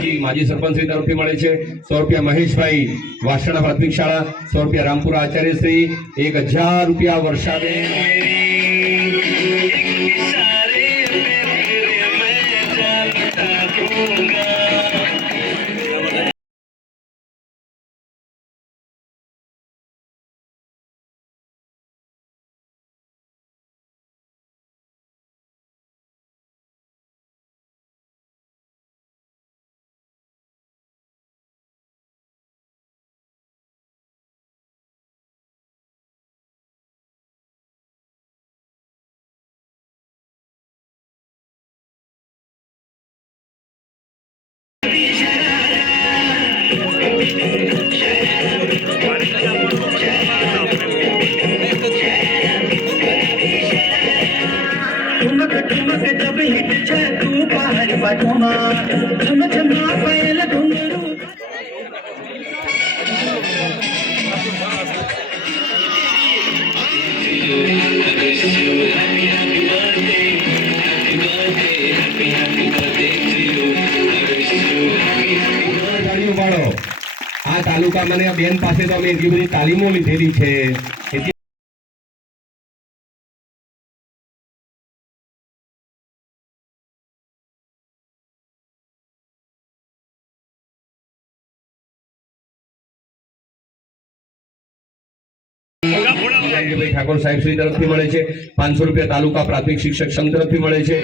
જી, માજી સરપંચ શ્રી તરફથી મળે છે સો રૂપિયા મહેશભાઈ વાસણા પ્રાથમિક શાળા સો રૂપિયા રામપુરા આચાર્ય શ્રી એક હજાર રૂપિયા વર્ષાબેન ठुमक ઠુમક જબ હિટ આ બેન પાસે તો અમે એટલી બધી તાલીમો લીધેલી છે. એટલી ઠાકોર સાહેબ શ્રી તરફથી મળે છે. પાંચસો રૂપિયા તાલુકા પ્રાથમિક શિક્ષક સંઘ તરફથી મળે છે.